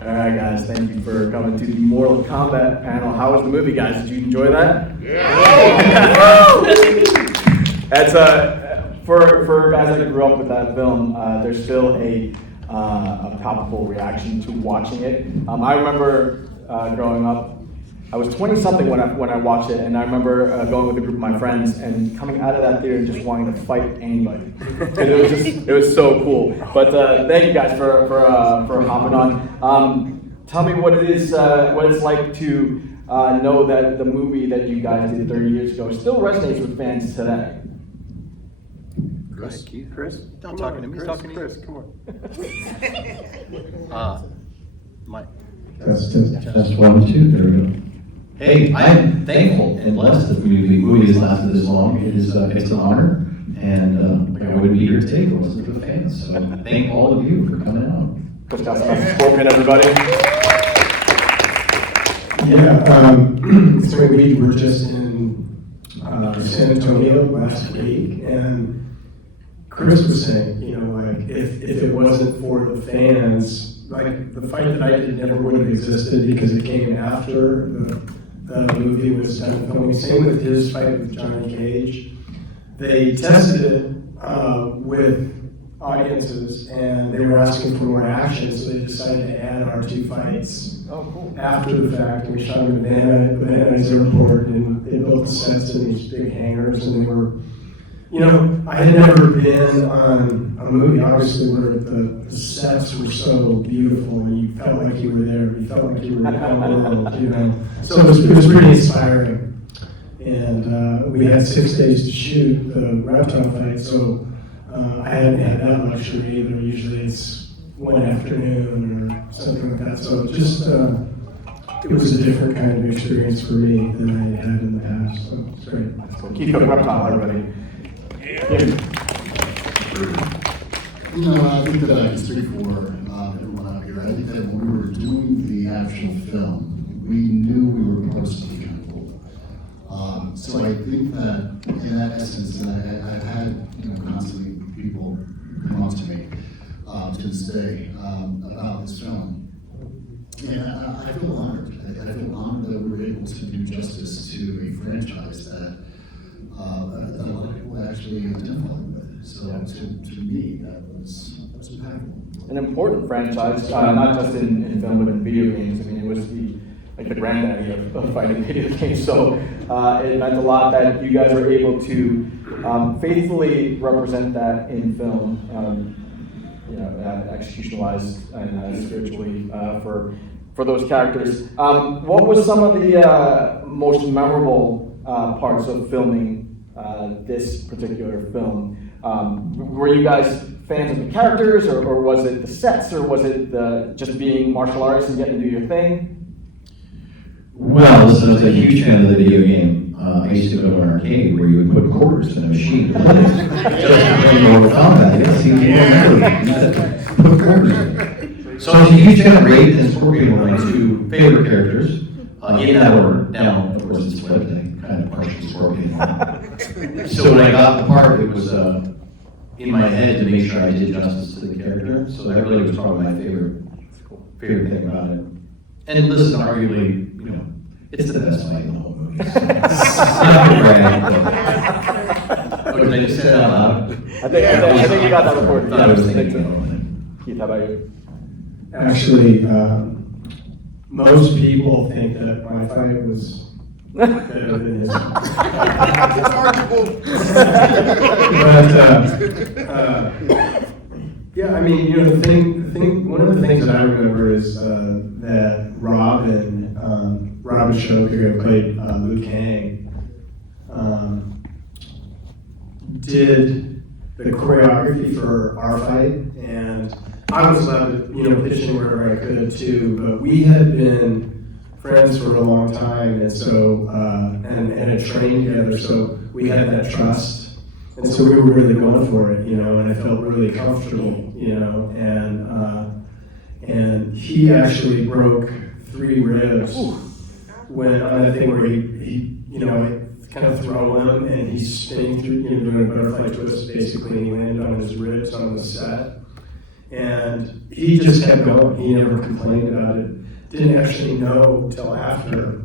All right, guys, thank you for coming to the Mortal Kombat panel. How was the movie, guys? Did you enjoy that? Yeah! That's for guys that grew up with that film. There's still a palpable reaction to watching it. I remember growing up. I was 20-something when I watched it, and I remember going with a group of my friends and coming out of that theater just wanting to fight anybody. It was so cool. But thank you guys for hopping on. Tell me what it's like to know that the movie that you guys did 30 years ago still resonates with fans today. Chris? Don't talk to me. He's talking to you. Chris, come on. Mike. That's 1, 2, there we go. Hey, I'm thankful and blessed that the movie has lasted this long. It's an honor, and I wouldn't be here today if it wasn't for the fans. So thank all of you for coming out. Cast.Instead spoken, everybody. Yeah, so we were just in San Antonio last week, and Chris was saying, like, if it wasn't for the fans, like, the fight that I did never would have existed because it came after the movie was done filming. Same with his fight with Johnny Cage. They tested it with audiences, and they were asking for more action, so they decided to add our 2 fights after the fact. And we shot in Vanna's airport, and they built the sets in these big hangars, and they were, I had never been on a movie, obviously, where the sets were so beautiful, and you felt like you were there, you felt like you were in that world, So it was pretty inspiring. And we had 6 days to shoot the Reptile fight, so I hadn't had that luxury either. Usually it's one afternoon or something like that. So it was a different kind of experience for me than I had in the past. So it's great. That's cool. Keep up Reptile, everybody. I think that I can speak for everyone out here. I think that when we were doing the actual film, we knew we were close to the kind of cool. So I think that in that essence, and I've had constantly people come up to me to this day about this film. And I feel honored. I feel honored that we were able to do justice to a franchise that a lot of people actually identify with. So to me, that was impactful. An important franchise, not just in film, but in video games. I mean, it was the granddaddy of fighting video games. So it meant a lot that you guys were able to faithfully represent that in film, execution-wise and spiritually for those characters. What was some of the most memorable parts of filming this particular film? Were you guys fans of the characters, or was it the sets, or was it just being martial artists and getting to do your thing? Well, listen, I was a huge fan of the video game. I used to go to an arcade where you would put quarters in a machine. Just in Mortal Kombat, it seemed to put quarters in. So I was a huge fan of Raid and Scorpion were my 2 favorite characters. In that order. Now, of course, it's split. I kind of partially Scorpion. So when I got the part, it was in my head to make sure I did justice to the character. So that really was probably my favorite thing about it. And listen, arguably, it's the best fight in the whole movie. It's not a brag, but did I just say that out loud? I think you got that recorded. I was thinking Keith, how about you? Actually, most people think that my fight was better than his. Yeah, I mean, the thing. One of the things that I remember is that Robin Shou, who played Liu Kang, did the choreography for our fight, and I was allowed to, pitch in wherever I could too. But we had been friends for a long time, and so and had trained together, so we had that trust. And so we were really going for it, and I felt really comfortable, and he actually broke 3 ribs when on that thing where he I kind of throw him and he's spinning through, doing a butterfly twist basically, and he landed on his ribs on the set. And he just kept going. He never complained about it. Didn't actually know till after.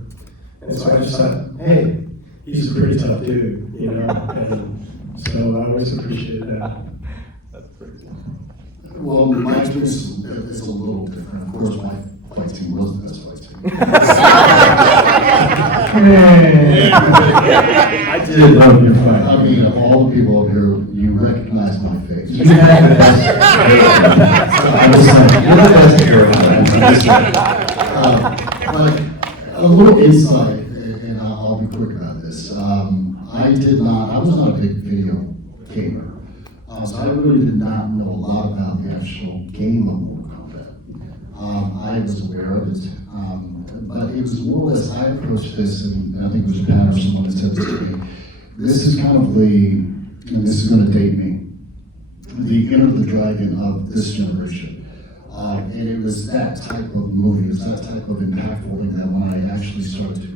And so I just thought, hey, he's a pretty tough dude, you know? And so I always appreciated that. That's pretty cool. Well, my experience is a little different. Of course, my fight team was the best fight team. I did love your fight. I mean, of all the people up here, you recognize my face. You had the best. I'm just like, you're the best hero. But a little insight, and I'll be quick about this. I was not a big video gamer. So I really did not know a lot about the actual game of Mortal Kombat. I was aware of it, but it was more or less, I approached this, and I think it was Pat or someone that said this to me, this is kind of and this is going to date me, the Enter the Dragon of this generation. And it was that type of movie, it was that type of impactful thing that when I actually started to,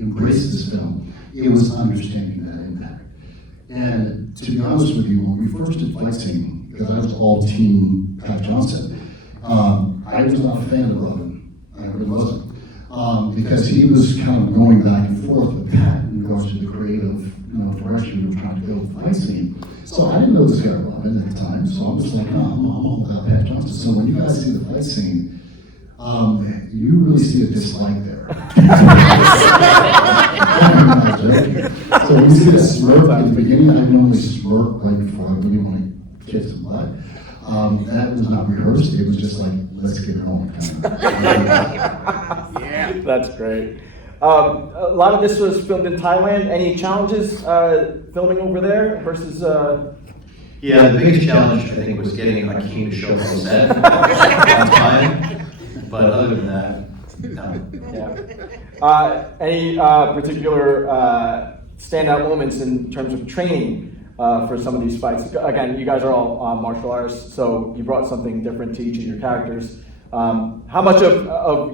embrace this film, it was understanding that impact. And to be honest with you, when we first did fight scene, because I was all team Pat Johnson, I was not a fan of Robin. I really wasn't. Because he was kind of going back and forth with Pat in regards to the creative direction we were trying to go with the fight scene. So I didn't know this guy Robin at the time, so I was like, no, I'm all about Pat Johnson. So when you guys see the fight scene, you really see a dislike there. So when you see that smirk at the beginning, I normally smirk right before I really want to kiss him butt. That was not rehearsed, it was just like, let's get it on. Yeah, that's great. A lot of this was filmed in Thailand. Any challenges filming over there versus? Yeah, the biggest challenge I think was getting Hakim to show up on set on time. But other than that, no. Yeah. Any particular standout moments in terms of training for some of these fights? Again, you guys are all martial artists, so you brought something different to each of your characters. How much of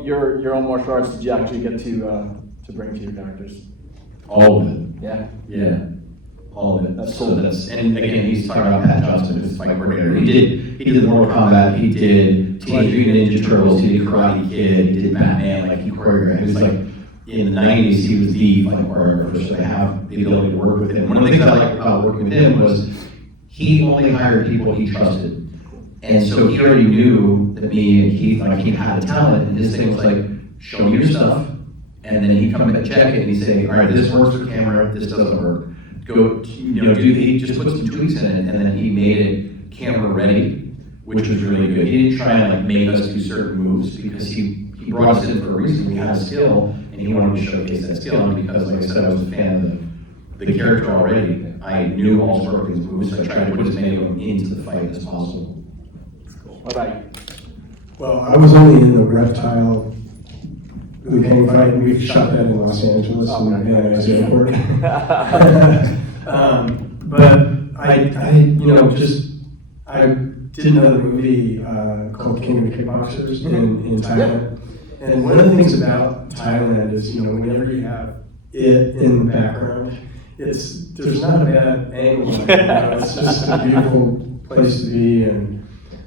your own martial arts did you actually get to bring to your characters? All of it. Yeah. Yeah. All of it. That's So cool. and again, he's talking about Pat Johnson, who's the fight coordinator. He did Mortal Kombat, he did Teenage Mutant Ninja Turtles, he did Karate Kid, he did Batman, like he choreographed. He was like, in the 90s, he was the fight choreographer, so I have the ability to work with him. One of the things I liked about working with him was he only hired people he trusted. And so he already knew that me and Keith had the talent, and his thing was like, show me your stuff, and then he'd come and check it, and he'd say, all right, this works for camera, this doesn't work. He just put some tweaks in it, and then he made it camera ready, which was really good. He didn't try and make us do certain moves because he brought us in for a reason. We had a skill, and he wanted to showcase that skill. And because, like I said, I was a fan of the character already, I knew all sorts of these moves, so I tried to put as many of them into the fight as possible. What about you? Well, I was only in the Reptile Liu Kang fight, and we shot that in Los Angeles in the airport. But I did another movie called King of the Kickboxers in Thailand. And one of the things about Thailand is, whenever you have it in the background, there's not a bad angle. It's just a beautiful place to be, and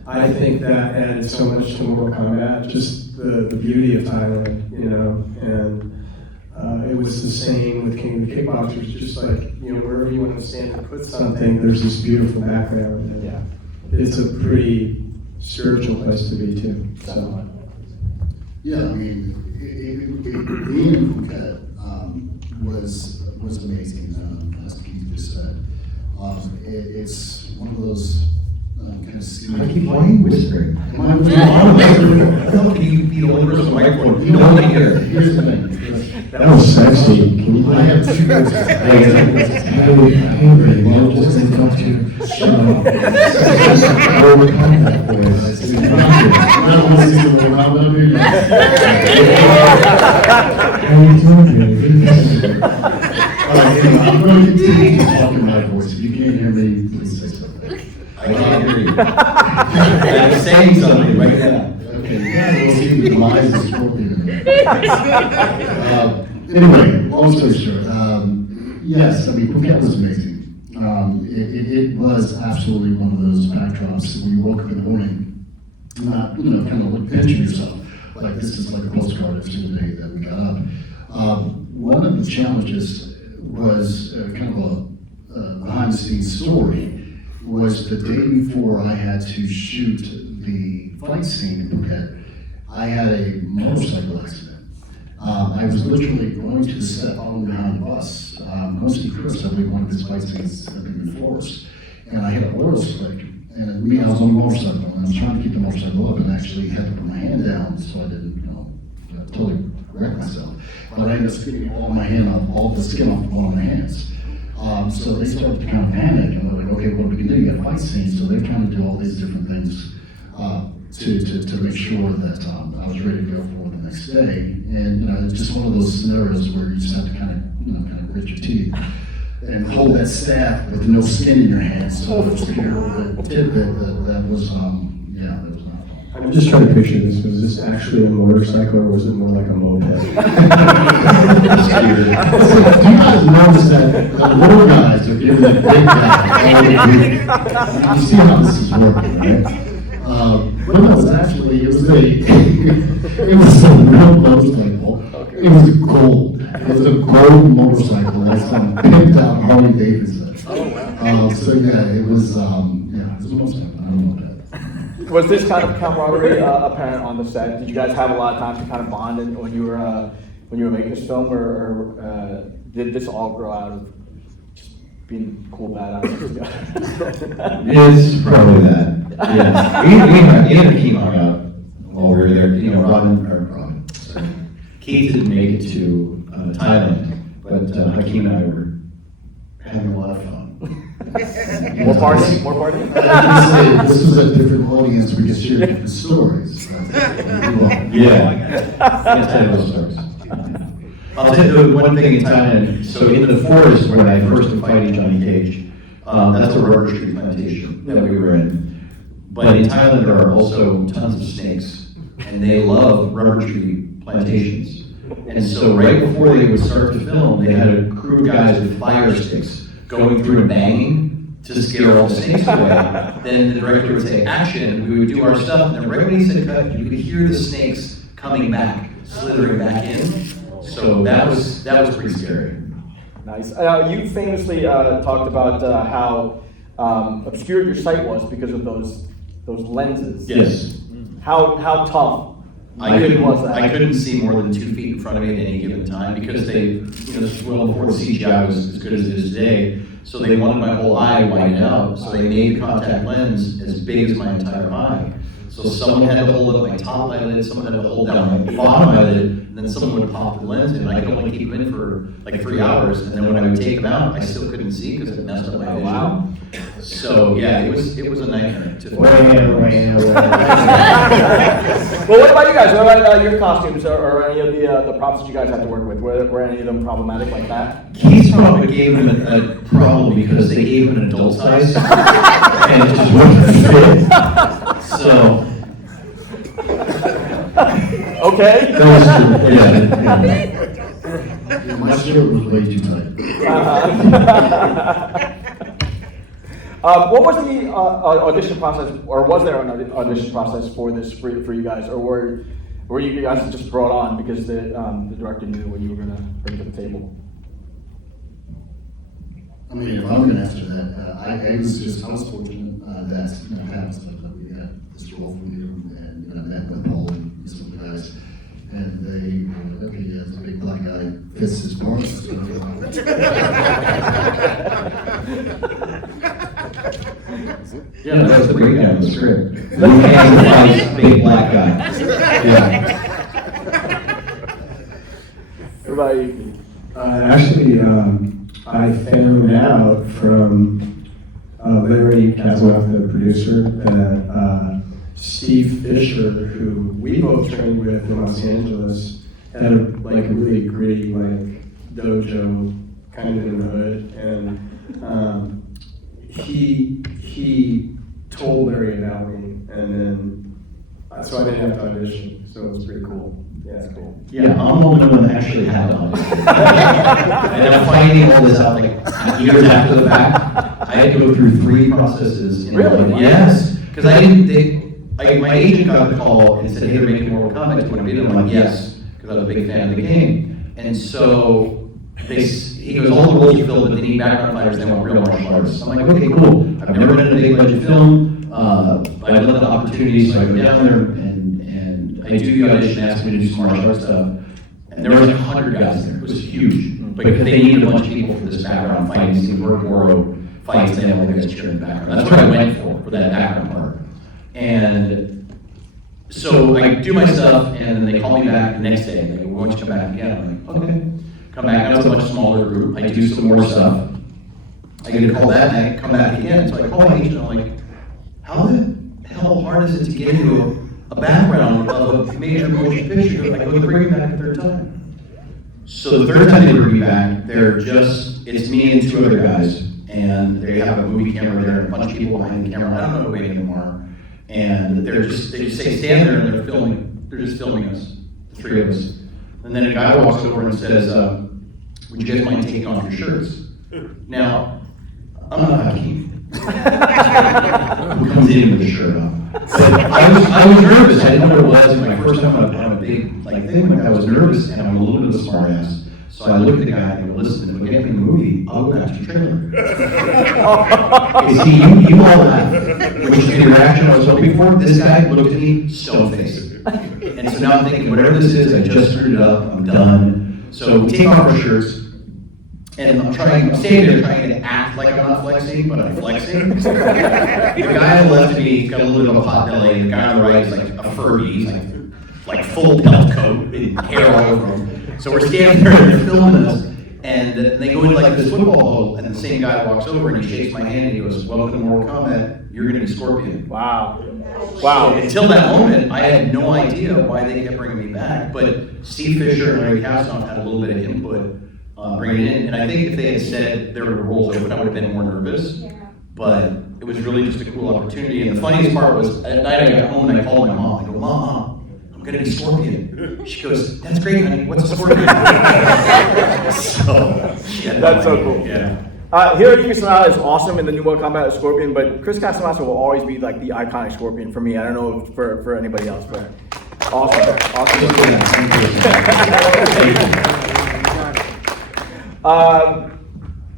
I think that added so much to Mortal Kombat, just the beauty of Thailand, and it was the same with King of the Kickboxers, just like, wherever you want to stand and put something, there's this beautiful background. And Yeah. It's a pretty spiritual place to be too. So. Yeah, I mean, being in Phuket was amazing, as Keith just said. It's one of those kind of Why are you whispering? Am I whispering? You the only person on the microphone. You don't want to hear it. Here's the thing. That was sexy. Can you I have two words. Hey, baby, I'm just going to talk to you. Shut up. I'm going to continue to talk in my voice. If you can't hear me, please say something. I can't hear you. I'm saying something right now. Okay, we'll see the lies of Scorpion. Anyway, long story short, yes, I mean, Phuket was amazing. It was absolutely one of those backdrops when you woke up in the morning, not, kind of like pinching yourself, like this is like a postcard every single day that we got up. One of the challenges was kind of a behind the scenes story, was the day before I had to shoot the fight scene in Phuket, I had a motorcycle accident. I was literally going to the set following behind the bus. Mostly Chris, I believe one of his fight scenes have been in forest. And I hit a oil slick, and I was on a motorcycle, and I was trying to keep the motorcycle up, and actually had to put my hand down so I didn't, totally wreck myself. But I ended up skipping all the skin off the bottom of my hands. So they started to kind of panic, and they're like, okay, what are we gonna do? You got a fight scene, so they're trying to do all these different things to make sure that I was ready to go for the next day. And it's just one of those scenarios where you just have to kind of grit your teeth and hold that staff with no skin in your hands. So just to get a little bit tidbit that was, that was not fun. I'm just trying to picture this. Was this actually a motorcycle, or was it more like a moped? Do you guys notice that the little guys are giving the big guys all the beat? You see how this is working, right? But no, it was a real motorcycle. It was gold. It was a gold motorcycle. That's some pimped out Harley Davidson. So yeah, it was a motorcycle. I don't know that. Was this kind of camaraderie apparent on the set? Did you guys have a lot of time to kind of bond when you were making this film, or did this all grow out of just being cool badasses together? It's probably that. Yeah. We had Hakim hung out while we were there. Robin. Keith didn't make it to Thailand, but Hakim and I were having a lot of fun. More party? More party? This was a different audience. We could share different stories. Yeah. Can't tell those stories. I'll tell you one thing in Thailand. So in the forest when I first was fighting Johnny Cage, that's a rubber tree plantation that we were in. But in Thailand there are also tons of snakes, and they love rubber tree plantations. And so right before they would start to film, they had a crew of guys with fire sticks going through and banging to scare all the snakes away. Then the director would say, action, we would do our stuff, and then right when he said cut, you could hear the snakes coming back, slithering back in. So that was pretty scary. Nice. You famously talked about how obscured your sight was because of those lenses. Yes. How tough was that? I couldn't see more than 2 feet in front of me at any given time because this was well before the CGI was as good as it is today. So they wanted my whole eye widened out. So they made the contact lens as big as my entire eye. So someone had to hold up my top eyelid, someone had to hold down my bottom eyelid, and then someone would pop the lens in. I could only keep them in for like 3 hours, and then when I would take them out, I still couldn't see because it messed up my vision. Wow. So yeah, it was a nightmare. Well, what about you guys? What about your costumes or any of the props that you guys had to work with? Were any of them problematic like that? Keith probably gave him a problem because they gave him an adult size, and it just wouldn't fit. So. Okay. That was true. Yeah. My shirt was way too tight. What was the audition process, or was there an audition process for this for you guys, or were you guys just brought on because the director knew what you were going to bring to the table? I mean, if I'm going to answer that, I was fortunate that happens that we had this role for you, and I met with Paul and some of the guys, and they were okay, yeah, the big black guy fits his part. Yeah, that's the breakdown of the script. Liu Kang was big black guy. Yeah. What about you? Actually, I found out from Larry Casamassa, the producer, that Steve Fisher, who we both trained with in Los Angeles, had a really gritty dojo kind of in the hood, and he told Larry about me, and then so I didn't have to audition, so it was pretty cool. Yeah, it's cool. Yeah, I'm the only one that actually had an audition. And I'm finding all this out years after the fact. had to go through 3 processes. In Really? one. Yes, because my agent got the call and said, hey, they're making Mortal Kombat, do you want to be there? I'm like, yes, because I was a big fan of the game. And so he goes, all the roles are filled, but they need background fighters, they want real martial artists. I'm like, okay, cool. I've never done a big budget film, but I love the opportunity, so I go down there and I do the audition, ask me to do some martial arts stuff. And there was like 100 guys there. It was huge. Because they needed a bunch of people for this background fighting scene, Goro fights, and all the guys cheering in the background. That's what I went for that background part. And so I do my stuff, and then they call me back the next day. They go, why don't you come back again? I'm like, okay. Come back, now it's a much smaller group. I do some more stuff. I get a call that night, come back again. So I call my agent, I'm like, how the hell hard is it to get into a background of a major motion picture? I go to bring me back a third time. So the third time they bring me back, it's me and 2 other guys, and they have a movie camera there and a bunch of people behind the camera. I don't know who any of them are. And they just say, stand there, and they're just filming us, the 3 of us. And then a guy walks over and says, would you guys mind taking off your shirts? Now, I'm not Hakim. Who comes in with a shirt on? I was nervous. I didn't know what it was. My first time on a big thing, I was nervous, and I'm a little bit of a smart ass. So I looked at the guy and I go, listen, if we get in the movie, I'll go back to your trailer. You see, you all laugh, which is the reaction I was hoping for. This guy looked at me, stone faced. And so now I'm thinking, whatever this is, I just screwed it up, I'm done. So we take off our shirts, and I'm staying there trying to act like I'm not flexing, but I'm flexing. The guy on the left of me got a little bit of a hot belly, and the guy on the right is like a Furby, he's like full pelt coat, and hair all over him. So we're standing there and they're filming us, and they go into like this football hole, and the same guy walks over and he shakes my hand and he goes, welcome to Mortal Kombat, you're gonna be Scorpion. Wow. Wow. Until that moment, I had no idea why they kept bringing me back, but Steve Fisher and Larry Kassoff had a little bit of input bringing it in, and I think if they had said there were roles open, I would have been more nervous, but it was really just a cool opportunity. And the funniest part was, at night I got home and I called my mom, I go, Mom, I'm gonna be Scorpion. She goes, that's great, honey, what's a Scorpion? That's so cool. Yeah. Hiro Yuki-Sanada is awesome in the new Mortal Kombat as Scorpion, but Chris Casamassa will always be like the iconic Scorpion for me. I don't know if for anybody else, but awesome.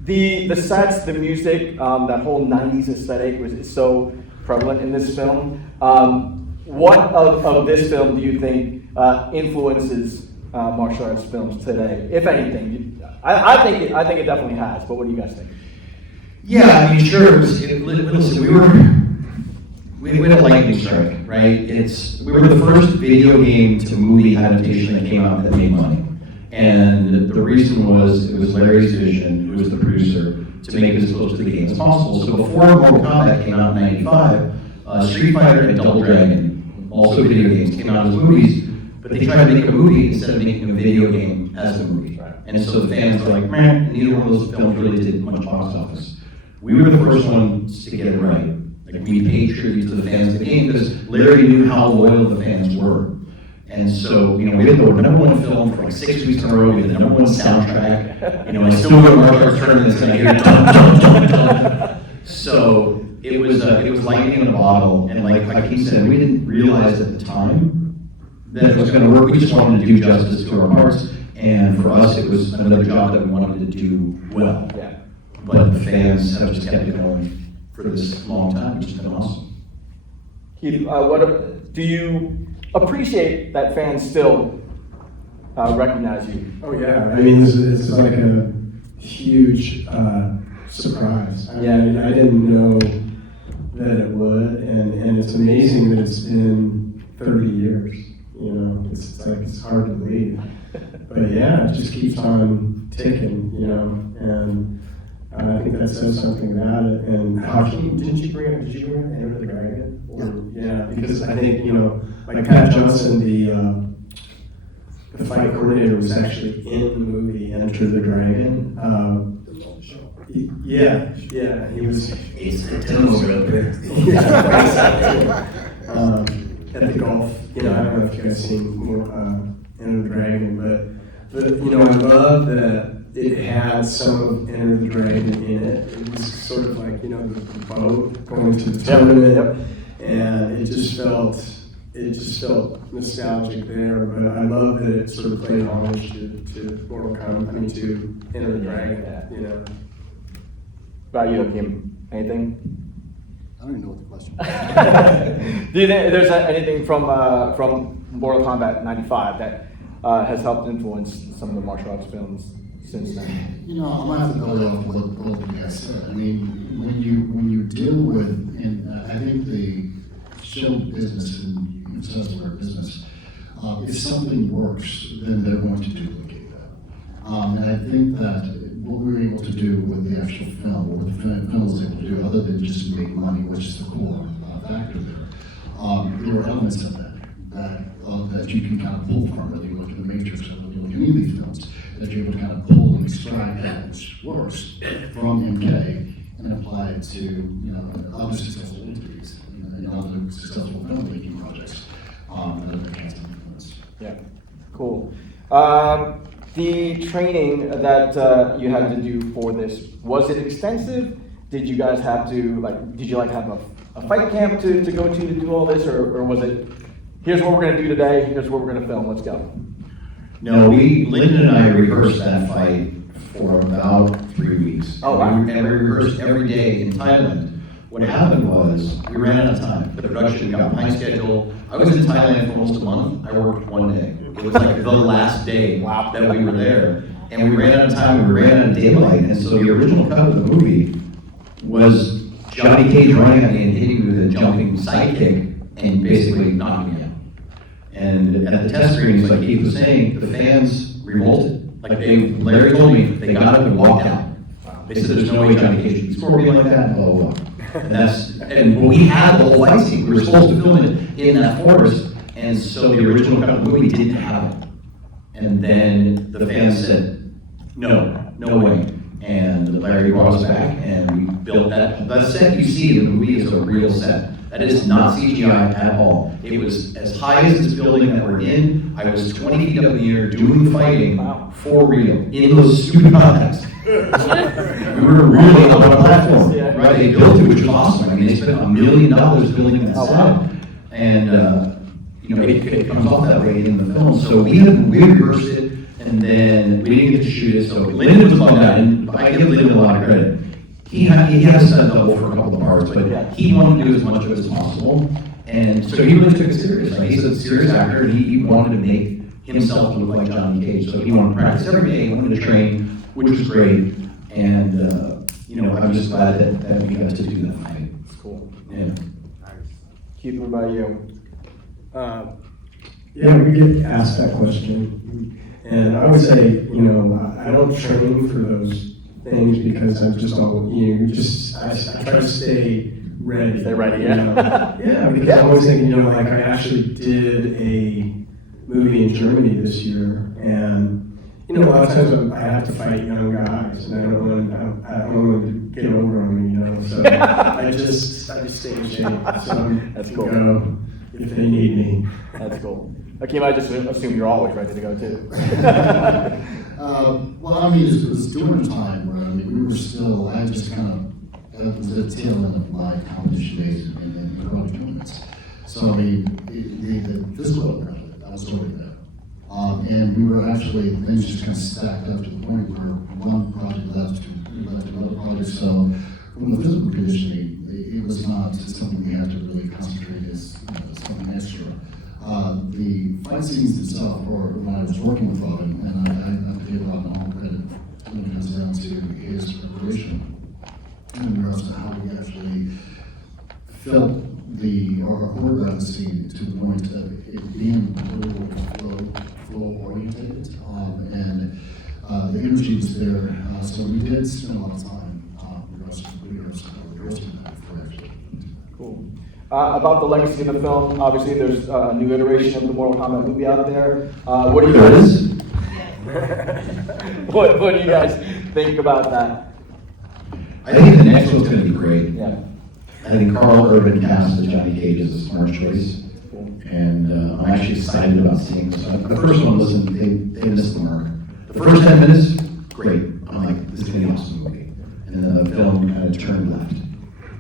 The sets, the music, that whole 90s aesthetic is so prevalent in this film. What of this film do you think influences martial arts films today, if anything? I think it definitely has, but what do you guys think? Yeah, I mean, sure. Listen, we had a lightning strike, right? We were the first video game to movie adaptation that came out that made money. And the reason was, it was Larry's vision, who was the producer, to make it as close to the game as possible. So before Mortal Kombat came out in '95, Street Fighter and Double Dragon, also video games, came out as movies, but they tried to make a movie instead of making a video game as a movie. And so the fans were like, man, neither one of those films really did much box office. We were the first ones to get it right. Like, we paid tribute to the fans of the game because Larry knew how loyal the fans were. And so, we had the #1 film for like 6 weeks in a row, we had the #1 soundtrack. I still go to martial arts tournaments and I hear dun, dun, dun, dun. So it was lightning in a bottle, and like Hakim said, we didn't realize at the time that it was going to work. We just wanted to do justice to our parts, and for us, it was another job that we wanted to do well. Yeah. But the fans have just kept it going for this long time, which has been awesome. Keith, do you appreciate that fans still recognize you? Oh yeah, I mean this is like a huge surprise. I didn't know that it would, and it's amazing that it's been 30 years. It's hard to believe, but yeah, it just keeps on ticking, and I think that says something about it. And Hakim, did you bring up Enter the Dragon? Yeah, because I think, like Pat Johnson, the fight coordinator, was actually in the movie Enter the Dragon. Yeah, he was. It's the demo up there. At the golf, I don't know if you guys seen Enter the Dragon, but I love that it had some of Enter the Dragon in it. It was sort of like, you know, the boat going to the tournament, and it just felt nostalgic there. But I love that it sort of played homage to Mortal Kombat, to Enter the Dragon. You know. About you, Hakim? Anything? I don't even know what the question is. Do you think there's anything from Mortal Kombat '95 that has helped influence some of the martial arts films since then? You know, I'm gonna have to go off what both of you guys said. I mean, when you deal with, and I think the show business and successful business, if something works, then they're going to duplicate that. And I think that what we were able to do with the actual film, or what the film was able to do, other than just make money, which is the core factor there, there were elements of that you can kind of pull from, whether you look at The Matrix or whether you look at any of these films, that you're able to kind of pull and extract that which works from MK and apply it to, you know, other successful entities, you know, and other successful filmmaking projects that are cast influence. Yeah, cool. The training that you had to do for this, was it extensive? Did you guys have to, did you have a fight camp to go to do all this, or was it, here's what we're gonna do today, here's what we're gonna film, let's go? No, Lyndon and I rehearsed that fight for about 3 weeks. Oh, wow. And we rehearsed every day in Thailand. What happened was, we ran out of time. The production got behind schedule. I was in Thailand for almost a month. I worked 1 day. It was like the last day that we were there. And we ran out of time, we ran out of daylight. And so the original cut of the movie was Johnny Cage running at me and hitting me with a jumping sidekick and basically knocking me out. And at the test screenings, like Keith was saying, the fans revolted. Larry told me, they got up and walked out. They said, there's no way Johnny Cage can score me like that, blah, blah, blah. And we had the whole fight scene. We were supposed to film it in that forest, and so the original cut of the movie didn't have it. And then the fans said, no way. And Larry brought us back, and we built that. The set you see in the movie is a real set. That is not CGI at all. It was as high as this building that we're in. I was 20 feet up in the air doing fighting for real in those stupid contacts. We were really up on a platform, right? They built it, which was awesome. I mean, they spent $1 million building that set, and you know, it comes off that way in the film. So we rehearsed it, and then we didn't get to shoot it. So Lyndon was bummed out, and I give Lyndon a lot of credit. He had a stunt double for a couple of parts, but he wanted to do as much of it as possible, and so he really took it serious. Like, he's a serious actor, and he wanted to make himself look like Johnny Cage. So he wanted to practice every day, he wanted to train, which was great. And you know, I'm just glad that we got to do that fight. It's cool. Yeah. Keith, what about you? Yeah, we get asked that question, and I would say, you know, I don't train for those things because I'm just all, you know, I try to stay ready. Stay ready, yeah. You know? Yeah, because I'm always thinking, you know, like I actually did a movie in Germany this year, and you know, a lot of times I have to fight young guys, and I don't want to get over on me, you know. So I just stay in shape. So That's cool. Go if they need me. That's cool. Hakim, I just assume you're always ready to go too. Well, I mean, it was during a time where, I mean, we were still, I just kind of, it was the tail end of my competition days in the early tournaments. So, I mean, the physical element, that was already there. And we were actually, things just kind of stacked up to the point where one project led to another project. So, from the physical conditioning, it was not something we had to really concentrate as, you know, something extra. The fight scenes themselves, or when I was working with Robin, and I give Robin all credit when it comes down to his preparation, and also how we actually felt or choreographed the scene to the point of it being a little flow oriented, and the energy was there. So we did spend a lot of time rehearsing that before actually. Cool. About the legacy of the film, obviously there's a new iteration of the Mortal Kombat movie out there. What do you guys? what do you guys think about that? I think the next one's going to be great. Yeah. I think Carl Urban cast as Johnny Cage is a smart choice, and I'm actually excited about seeing this. The first one, listen, they missed the mark. The first 10 minutes, great. I'm like, this is gonna be an awesome movie. And then the film kind of turned left.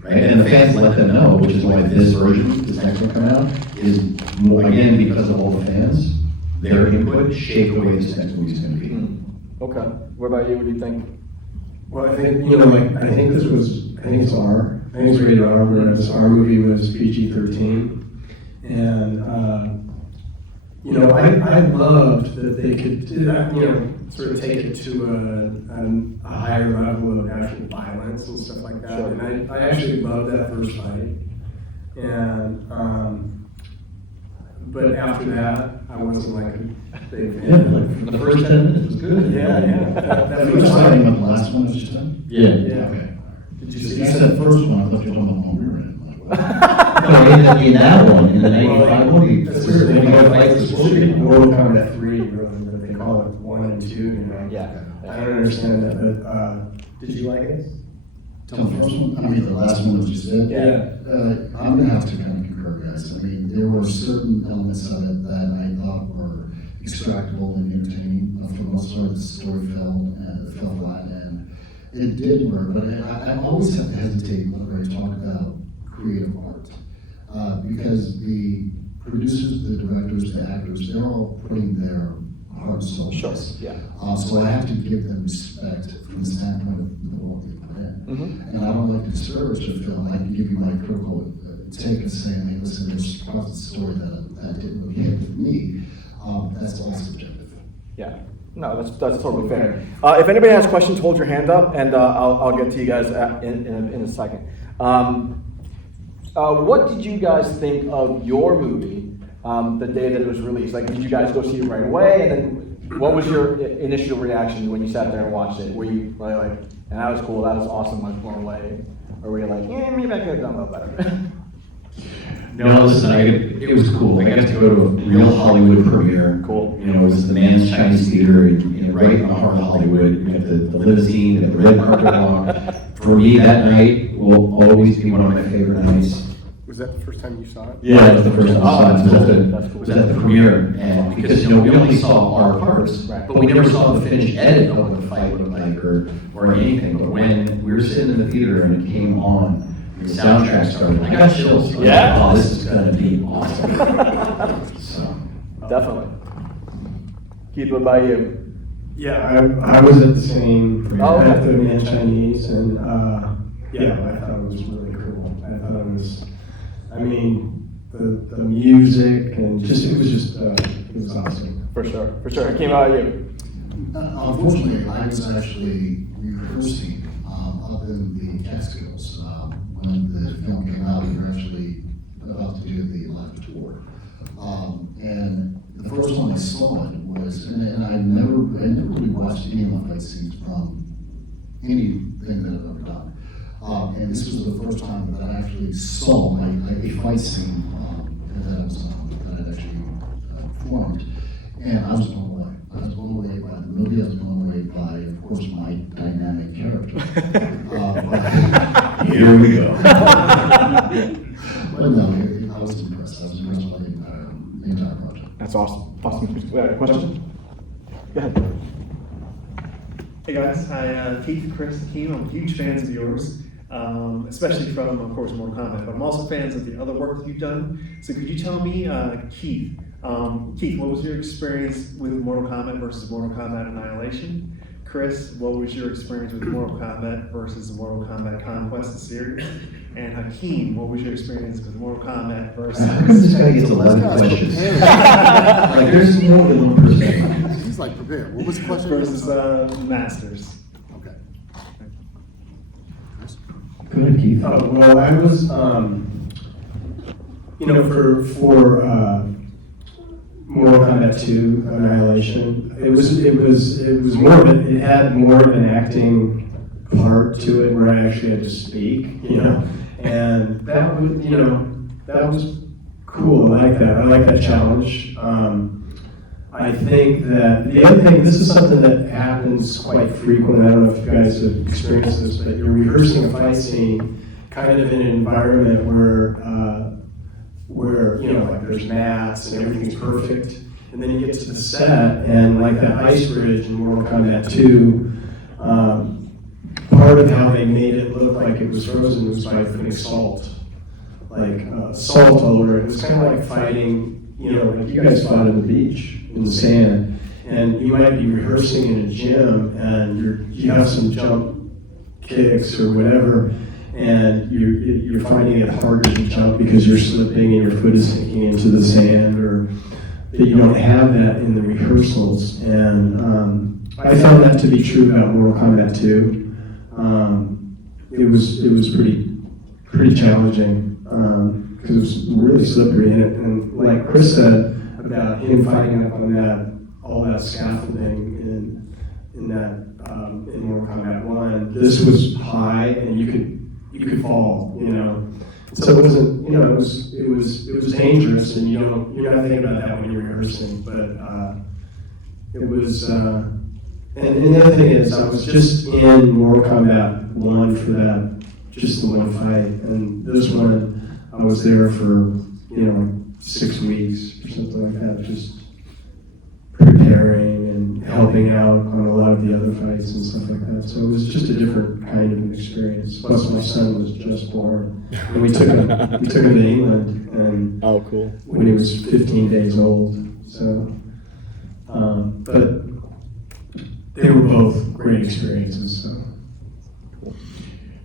Right? And the fans let them know, which is why this version, this next one coming out, is more, again, because of all the fans, their input shaped the way this next movie is gonna be. Okay. What about you? What do you think? Well, I think, I think it's R. I think it's rated R, whereas our movie was PG-13. And, I loved that they could, sort of take it to a higher level of actual violence and stuff like that. Sure. And I actually loved that first fight. And, but after that, I wasn't like a big fan. Yeah, like the first 10 minutes was good. Yeah. That You were first talking fight. about the last one that you said? Yeah. Okay. Did you So see you that? said first one, I thought you were talking about when we were in it. No, in that one, in the 95 movie, That's weird. when you go fight the It's supposed to be scorpion. Mortal Kombat 3, rather than they call it 1 and 2, Yeah. I don't understand that, but, did you like it? The first one, I mean, the last one that you said? Yeah. I'm gonna have to kind of concur, guys. I mean, there were certain elements of it that I thought were extractable and entertaining. For the most part, the story fell flat, and it did work, but I always have to hesitate whenever I talk about creative art. Because the producers, the directors, the actors, they're all putting their heart and soul in Sure. this. Yeah. So I have to give them respect from the standpoint of the work they put in. Mm-hmm. And I don't like to discourage a film. I can give you my critical take and say, hey, listen, there's parts of the story that didn't really hit with me. That's all subjective. Yeah. No, that's totally fair. If anybody has questions, hold your hand up, and I'll get to you guys in a second. What did you guys think of your movie the day that it was released? Like, did you guys go see it right away? And then what was your initial reaction when you sat there and watched it? Were you like, and that was cool, that was awesome, I was blown away? Or were you like, yeah, maybe I could have done a little better? No, listen, it was cool. I got to go to a real Hollywood premiere. Cool. You know, it was the Man's Chinese Theater right in the heart of Hollywood. We got the limousine and the red carpet walk. For me, that night will always be one of my favorite nights. Was that the first time you saw it? Yeah, that was the first time I saw it. that's It was cool. at the- That's cool. was at the premiere, and because, we only saw our parts, Right. but we never saw the finished edit of what the fight looked like or anything. But when we were sitting in the theater and it came on, the soundtrack started, I got chills. I was like, Yeah? oh, this is gonna be awesome. So, Definitely. Keith, what about you? Yeah, I was at the same, Oh, okay. at the Man Chinese, and, yeah, I thought it was really cool. I thought it was, the music and it was awesome. For sure. Hakim, how about you? Unfortunately, I was actually rehearsing up in the Catskills when the film came out. We were actually about to do the live tour. And the first one I saw it was, and I never really watched any of my fight scenes from anything that I've ever done. And this was the first time that I actually saw a fight scene that I'd actually performed. And I was blown away. I was blown away by the movie. I was blown away by, of course, my dynamic character. here we go. But no, I was impressed. I was impressed by the entire project. That's awesome. Question? Go ahead. Hey guys, hi, Keith, Chris, Hakim. I'm huge fans of yours, especially from, of course, Mortal Kombat, but I'm also fans of the other work that you've done. So could you tell me, Keith, what was your experience with Mortal Kombat versus Mortal Kombat Annihilation? Chris, what was your experience with Mortal Kombat versus the Mortal Kombat Conquest series? And Hakim, what was your experience with Mortal Kombat versus... How come this guy gets 11 questions? Like, there's more than one person. He's like prepared. What was the question? versus Masters? Okay. Go ahead, Keith. Oh, well, I was, for Mortal Kombat 2 Annihilation, it was more of it had more of an acting part to it where I actually had to speak, and that was cool. I like that challenge. I think that the other thing, this is something that happens quite frequently. I don't know if you guys have experienced this, but you're rehearsing a fight scene kind of in an environment where like there's mats and everything's perfect, and then you get to the set and like that ice bridge in Mortal Kombat 2, Part of how they made it look like it was frozen was by putting salt, like salt all over it. It was kind of like fighting, like you guys fought on the beach in the sand, and you might be rehearsing in a gym, and you have some jump kicks or whatever, and you're finding it harder to jump because you're slipping and your foot is sinking into the sand, or that you don't have that in the rehearsals. And I found that to be true about Mortal Kombat 2. It was pretty challenging because it was really slippery, and like Chris said about him fighting up on all that scaffolding in Mortal Kombat 1. This was high, and you could fall, So it wasn't, it was dangerous, and you're not thinking about that when you're rehearsing, but it was. And the other thing is, I was just in Mortal Kombat 1 for that, just the one fight, and this one, I was there for, 6 weeks or something like that, just preparing and helping out on a lot of the other fights and stuff like that. So it was just a different kind of an experience. Plus, my son was just born, and we took him to England, and Oh, cool. when he was 15 days old. So, but they were both great experiences. So.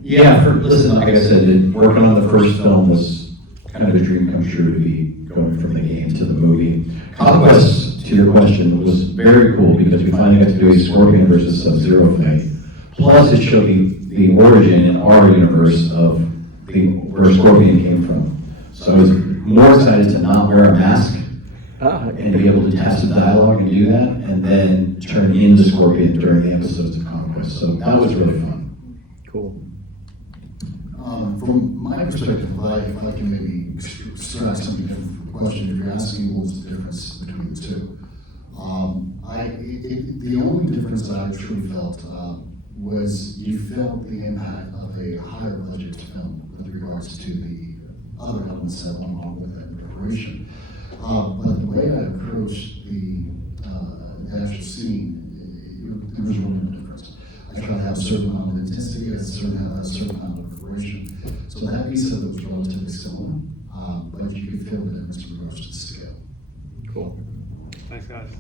Yeah, listen, like I said, working on the first film was kind of a dream come true to be going from the game to the movie. Conquest, to your question, was very cool because we finally got to do a Scorpion versus Sub-Zero fight. Plus, it showed the origin in our universe of where Scorpion came from. So I was more excited to not wear a mask and be able to test the dialogue and do that, and then turn into Scorpion during the episodes of Conquest. So that was really fun. Cool. From my perspective, if I can maybe extract something different from the question, if you're asking what was the difference between the two, the only difference that I truly felt was you felt the impact of a higher budget film with regards to the other elements that went along with that preparation. But the way I approached the actual scene, there was really no difference. I tried to have a certain amount of intensity, a certain amount of preparation. So that piece of it was relatively similar, but you could feel the difference in regards to the scale. Cool. Thanks, guys.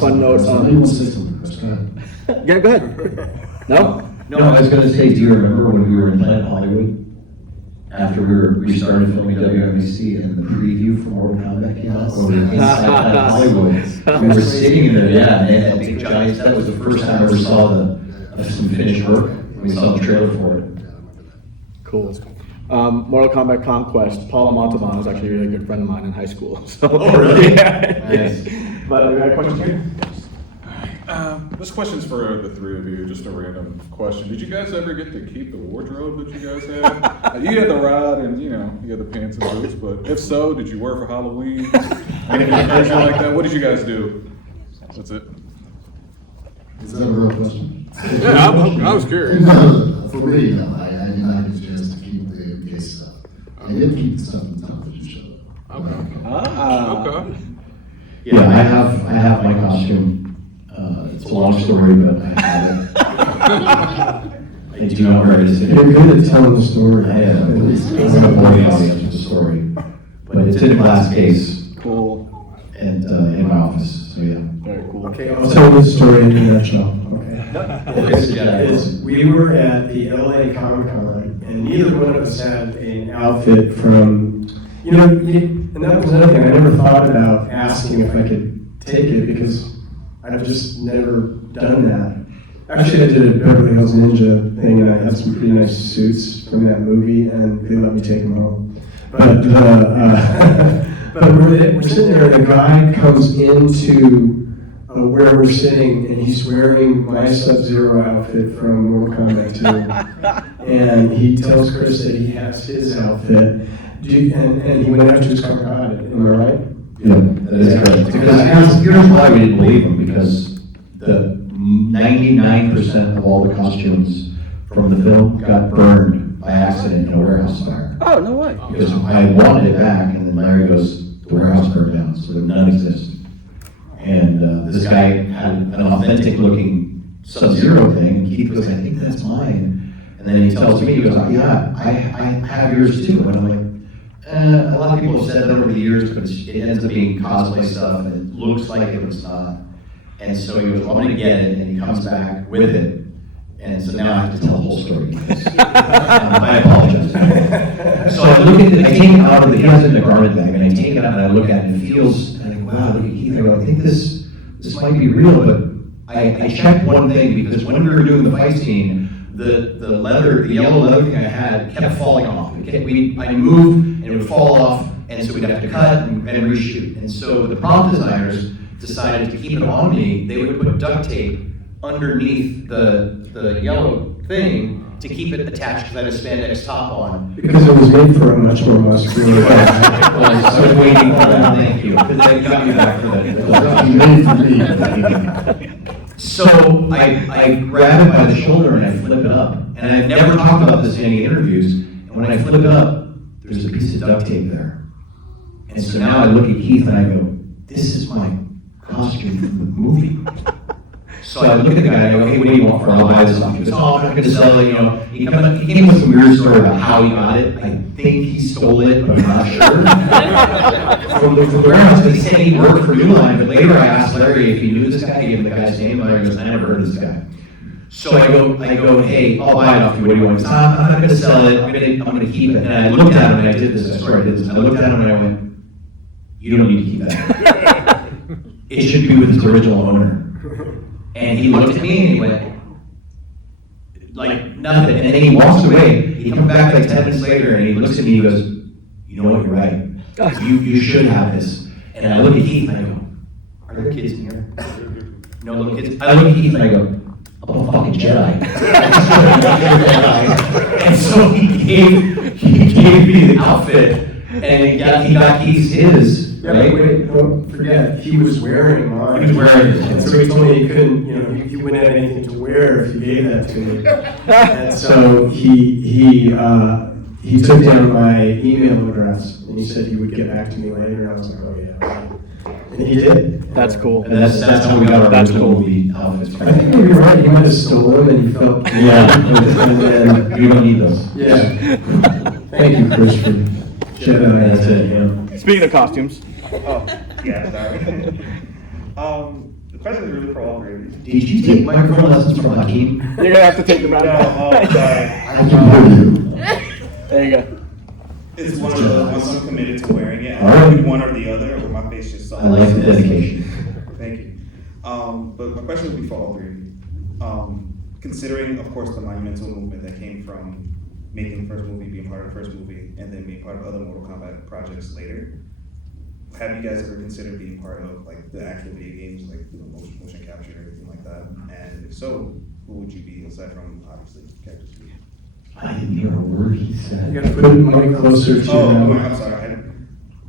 Fun note. Somebody wants to say something, Chris, go ahead. Yeah, go ahead. No? No, I was going to say, do you remember when we were in Planet Hollywood? After we started filming WMEC and the preview for Mortal Kombat came out, we were inside Planet Hollywood. We were sitting in there, and big giants. That was the first time I ever saw some finished work. We saw the trailer for it. Cool. Mortal Kombat Conquest, Paula Montalban was actually a really good friend of mine in high school. So, really? Yeah. Nice. But we got a question here? This question's for the three of you, just a random question. Did you guys ever get to keep the wardrobe that you guys had? You had the rod and, you had the pants and boots, but if so, did you wear it for Halloween? Anything like that? What did you guys do? That's it. Is that a real question? Yeah, I was curious. No, for me, no, I did not get a chance to keep the MK stuff. I did keep the stuff in the television show. Okay. Okay. Yeah, I have my costume. It's a long story, but I have it. I do not wear it as You're good at telling the story. I am going to bore the audience with the story. But it's in a glass case. Cool. And in my office, so yeah. Very cool. Okay, I'll tell the story in a nutshell. Okay. Yeah. We were at the LA Comic Con, and neither one of us had an outfit from, and that was another thing. I never thought about asking if I could take it because I've just never done that. Actually, I did a Beverly Hills Ninja thing, and I had some pretty nice suits from that movie, and they let me take them home. But we're sitting there, and the guy comes into where we're sitting, and he's wearing my Sub-Zero outfit from Mortal Kombat 2, and he tells Chris that he has his outfit, and he went out to his car and got it. Am I right? Yeah, that is correct. Because here's why we didn't believe him, because the 99% of all the costumes from the film got burned by accident in a warehouse fire. Oh, no way. Because I wanted it back, and then Larry goes, the warehouse burned down, so none exist. And this guy had an authentic looking Sub-Zero thing, Keith goes, I think that's mine. And then he tells me, he goes, yeah, I have yours too. And I'm like, a lot of people have said that over the years, but it ends up being cosplay stuff, and it looks like it was not. And so he goes, well, I'm gonna get it, and he comes back with it. And so now I have to tell the whole story. I apologize. So I look at it, I take it out of the, he has it in a garment bag, and I take it out and I look at it, and it feels, and I go, wow, look at Keith, I go, I think this might be real, but I checked one thing, because when we were doing the fight scene, the yellow leather thing I had kept falling off. I moved, and it would fall off, and so we'd have to cut and reshoot. And so the prop designers decided to keep it on me. They would put duct tape underneath the yellow thing to keep it attached, because I had a spandex top on. Because it was made for a much more muscular guy. I was waiting for that, thank you, because they got me back for that. So I grab it by the shoulder and I flip it up. And I've never talked about this in any interviews. And when I flip it up, there's a piece of duct tape there. And so now I look at Keith and I go, this is my costume from the movie. So I look at the guy and I go, hey, what do you want for it? I'll buy this off. He goes, oh, I'm not going to sell it. You know, he came with some weird story about how he got it. I think he stole it, but I'm not sure. From the warehouse, he said he worked for New Line, but later I asked Larry if he knew this guy. He gave him the guy's name. Larry goes, I never heard of this guy. So I go, hey, I'll buy it off you. What do you want? He goes, I'm not going to sell it. I'm going to keep it. And I looked at him and I did this. I swear I did this. I looked at him and I went, you don't need to keep that. It should be with its original owner. And he looked at me and he went, like nothing. And then he walks away. He comes back like 10 minutes later and he looks at me and he goes, you know what, you're right. You should have this. And I look at Keith and I go, are there kids in here? No little kids. I look at Keith and I go, I'm a fucking Jedi. And so he gave me the outfit and he got Keith's his. Yeah, but wait, don't forget, he was wearing mine. He was wearing it. And so he told me he couldn't, you know, he wouldn't have anything to wear if you gave that to me. And so he took down my email address and he said he would get back to me later. And I was like, oh yeah. And he did. That's cool. And that's how we got our original movie outfits. I think you're right, he might have stolen them and he felt, Yeah. and then, You don't need those. yeah. Thank you, Chris, for Jedi. That's it, yeah. Speaking of costumes. Oh, yeah, sorry. The question is really for all three of you. Did you take microphone lessons from Hakim? You're gonna have to take them out. Oh, sorry. I can hear you. There you go. It's one of the ones I'm committed to wearing it. All I right. do one or the other, or my face just I like the dedication. Thank you. But my question would be for all three of you. Considering, of course, the monumental movement that came from making the first movie, being part of the first movie, and then being part of other Mortal Kombat projects later, have you guys ever considered being part of like the actual video games, like motion capture and everything like that? And if so, who would you be aside from obviously characters? I didn't hear a word he You said. gotta put it mic closer to. I'm sorry.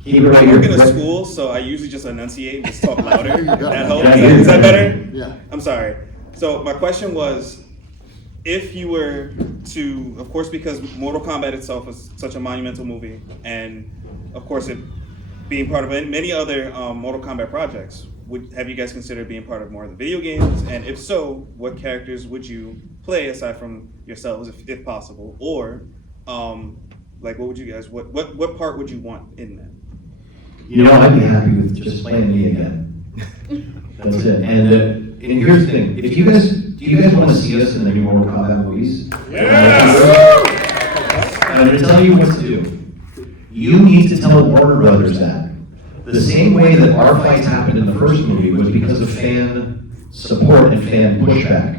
Keep it right I work in here. a school, so I usually just enunciate and just talk louder. There you go. That helps. Yeah, Is that better? Yeah. I'm sorry. So my question was, if you were to, of course, because Mortal Kombat itself was such a monumental movie, and of course it being part of many other Mortal Kombat projects, have you guys considered being part of more of the video games? And if so, what characters would you play aside from yourselves, if possible? Or, like, what would you guys, what part would you want in that? You know, I'd be happy with just playing me again. That's it. And here's the thing: do you guys want to see us in the new Mortal Kombat movies? I'm going to tell you what to do. You need to tell Warner Brothers that. The same way that our fights happened in the first movie was because of fan support and fan pushback.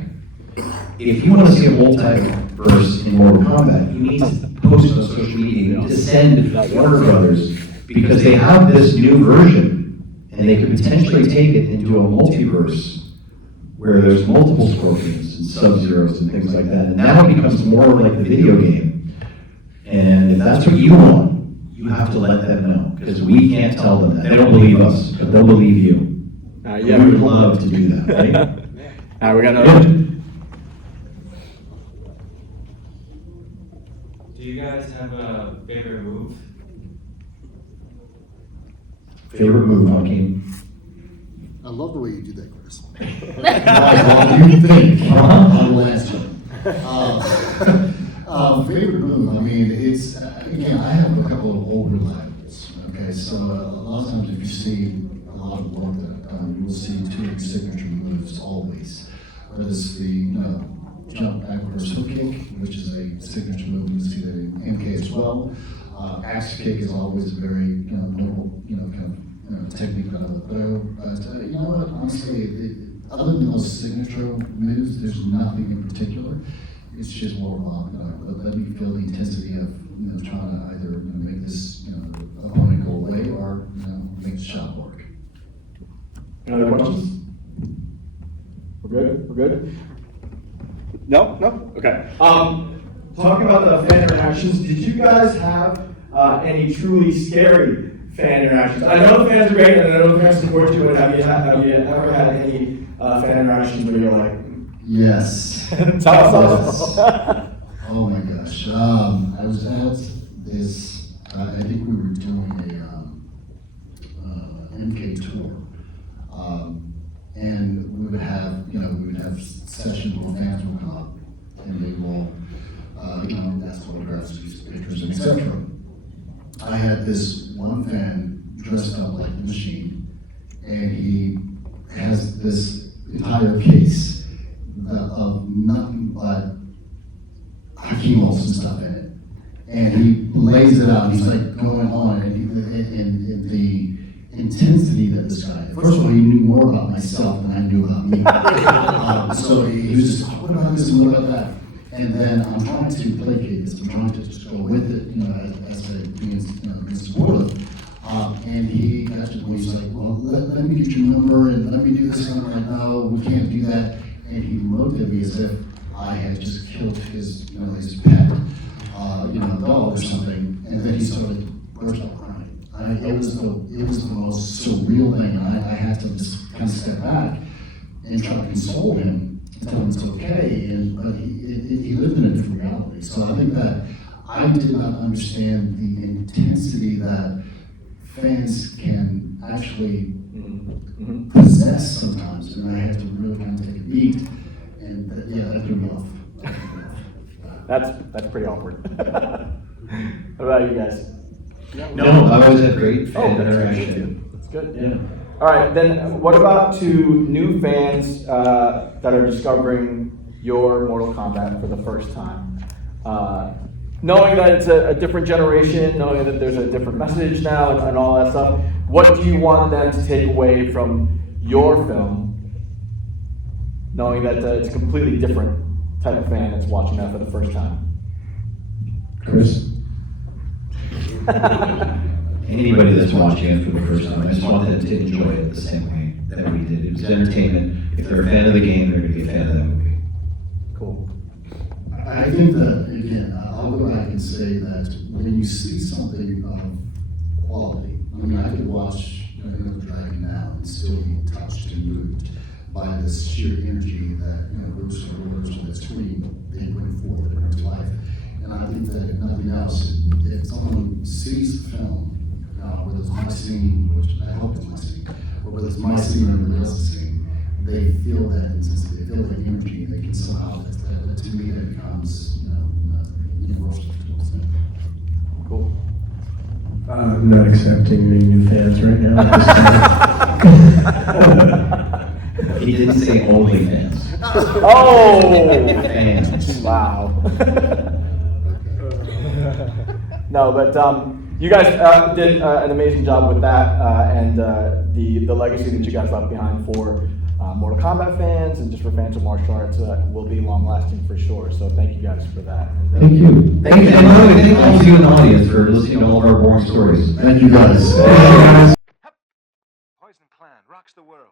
If you want to see a multiverse in Mortal Kombat, you need to post on social media, you need to send Warner Brothers, because they have this new version, and they could potentially take it into a multiverse where there's multiple Scorpions and Sub-Zeros and things like that, and now it becomes more like the video game. And if that's what you want, you have to let them know, because we can't tell them that. They don't believe us, but they'll believe you. Yeah, We would love to do that, right? we got another. Do you guys have a favorite move? Favorite move, Hakim? I love the way you do that, Chris. What do you think? I will answer. Favorite move, I mean, it's, again, I have a couple of old reliables, okay? So a lot of times if you see a lot of work that I've done, you will see two signature moves always. Whether it's the, jump backwards hook kick, which is a signature move, you see that in MK as well. Axe kick is always a very, noble, technique out of the bow. But you know what, honestly, other than those signature moves, there's nothing in particular. It's just more about, let me feel the intensity of, trying to either make this, opponent go away or, make the shot work. Any other questions? We're good? We're good? No? No? Okay. Talking about the fan interactions, did you guys have any truly scary fan interactions? I know the fans are great, and I know the fans support you, but have you ever had any fan interactions where you're like, yes. tell us. Oh my gosh. I was at this, I think we were doing a MK tour. And we would have sessions where fans would come up and they will, ask photographs, pictures, etc. I had this one fan dressed up like the Machine, and he has this entire case of nothing but Hakim Alston stuff in it. And he lays it out, he's like going on, and the intensity that this guy, first of all, he knew more about myself than I knew about me. So he was just, what about this and what about that? And then I'm trying to placate this, I'm trying to just go with it, as a being supportive. And he got to the point, he's like, well, let me get your number and let me do this. And I'm like, no, we can't do that. And he looked at me as if I had just killed his pet, dog or something. And then he started burst out crying. It was the most surreal thing. And I had to just kind of step back and try to console him and tell him it's okay. But he lived in a different reality. So I think that I did not understand the intensity that fans can actually possess sometimes, and I had to really kind of take a beat, and that threw me off. That's pretty awkward. What about you guys? No, I always had great fan interaction. That's good. Yeah. All right, then what about to new fans that are discovering your Mortal Kombat for the first time? Knowing that it's a different generation, knowing that there's a different message now and all that stuff, what do you want them to take away from your film, knowing that it's a completely different type of fan that's watching that for the first time? Chris? Anybody that's watching it for the first time, I just want them to enjoy it the same way that we did. It was entertainment. If they're a fan of the game, they're going to be a fan of that movie. Cool. I think that, again, I'll go back and say that when you see something of quality, I mean, I could watch Dragon now and still be touched and moved by this sheer energy that, Bruce Willis on the screen, they bring forth in her life. And I think that if nothing else, if someone sees the film, whether it's my scene, which I hope it's my scene, or whether it's my scene or everybody else's scene, they feel that intensity, they feel that energy, and they can somehow, to me, that becomes, universal. Cool. I'm not accepting any new fans right now. He didn't say only fans. Oh! Fans. Wow. No, but you guys did an amazing job with that, and the legacy that you guys left behind for Mortal Kombat fans and just for fans of martial arts will be long lasting for sure. So thank you guys for that. And, Thank you. Thank you. And by the way, thank all of you in the audience for listening to all of our boring stories. Thank you guys. Poison Clan rocks the world.